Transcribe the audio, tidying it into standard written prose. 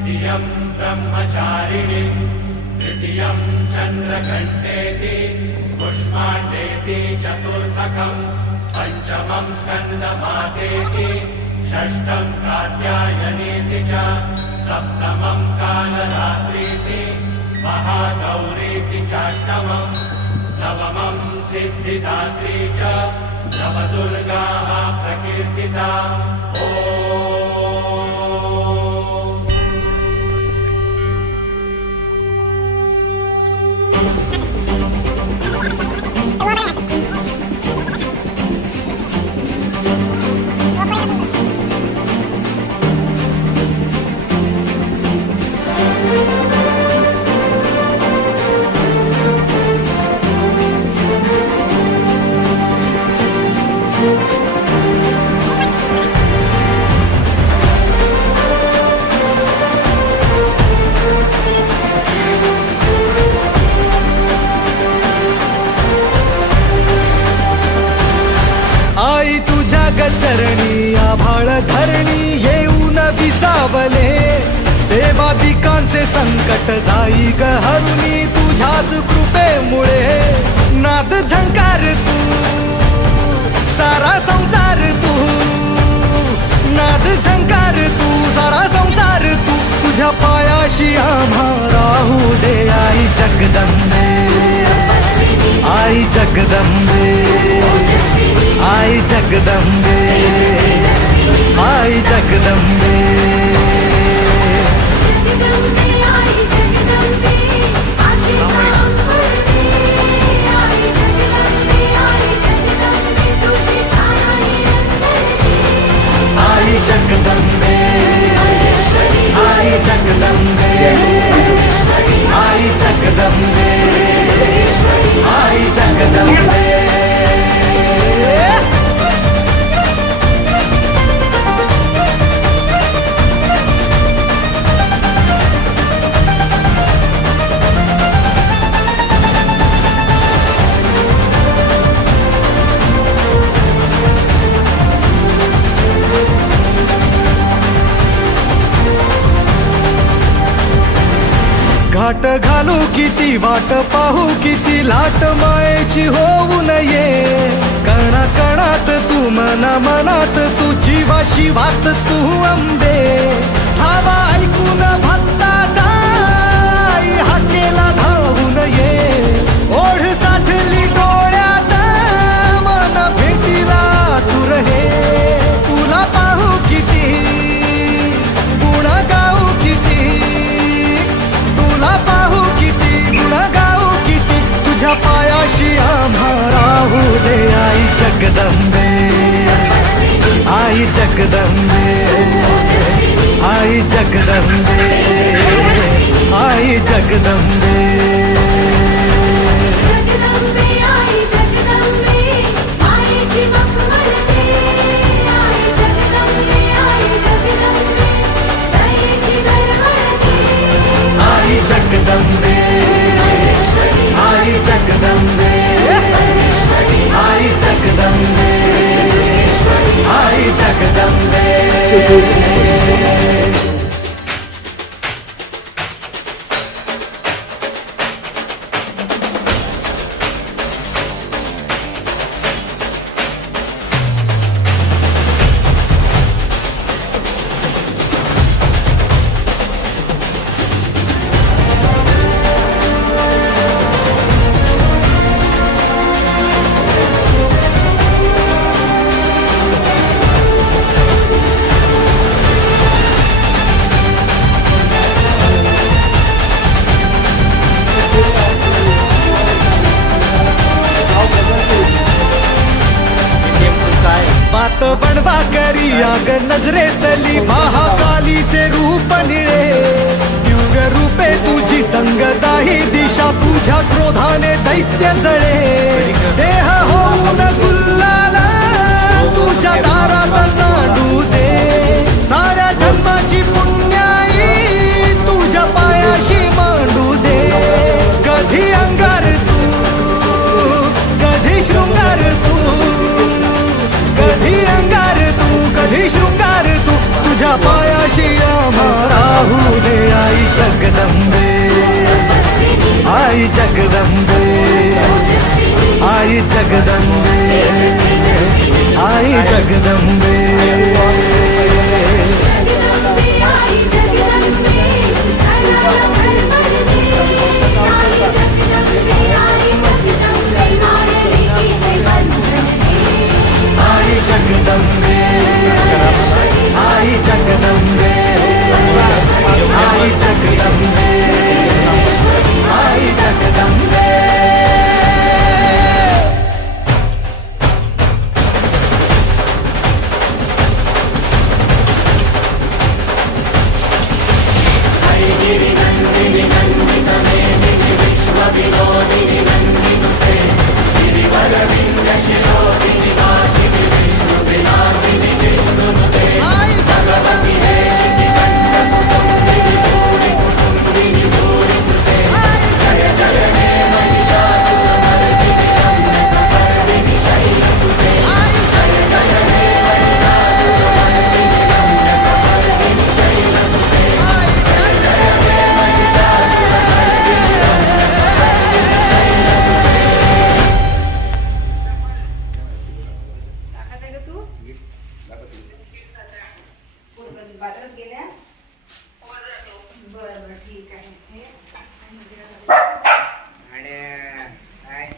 द्वितीयं ब्रह्मचारिणीं तृतीयं चन्द्रघण्टेति पुष्माण्डेति चतुर्थकं पञ्चमं स्कन्दमातेति षष्ठं कात्यायनीति च सप्तमं कालरात्रीति महागौरीति चाष्टमं नवमं सिद्धिदात्री च नवदुर्गाः प्रकीर्तिता। आई तुझ्या गचरणी आभाळ धरणी येऊन विसावले देवादिकांचे संकट जाई ग हरुणी तुझ्याच कृपेमुळे नाद झंकार तू सारा संसार तू नाद झंकार तू सारा संसार तू तुझ्या पायाशी आम्हा राहू दे आई जगदंबे आई जगदंबे आई जगदंबे आई जगदंबे आई जगदंबे आई जगदंबे आई जगदंबे आई जगदंबे घाट घालू किती वाट पाहू किती लाट मायेची होऊ नये कणा कणात तू मना मनात तू जीवा शिवात तू अंबे ठावा ऐकून भक्ताचा आई हाकेला धावून ये ओढ साठली डोळ्यात मन भेटीला तू रहे तुला पाहू किती गुण गाऊ किती तुला पाहू किती गुण गाऊ किती तुझ्या पायाशी आम्हा राहू दे आई जगदंबे आई जगदंबे आई जगदंबे आई जगदंबे जगदंबे आई जगदंबे आई जगदंबे आई जगदंबे बात बनवा करी आग नजरेतली महाकालीचे रूप निळे दिव्य रूपे तुझी तंगदाही दिशा तुझ्या क्रोधाने दैत्य जळे देह होऊन गुल्लाला तुझ्या दारात सांडू दे साऱ्या जन्माची पुण्याई तुझ्या पायाशी मांडू दे कधी अंगार तू कधी शृंगार तू कधी अंगार तू कधी शृंगार तू तुझ्या पायाशी आम्हा राहू दे जगदंबे आई जगदंबे आई जगदंबे आई जगदंबे आई जगदंबे आई जगदंबे आई जगदंबे बाजारात गेल्या बरं ठीक आहे आणि काय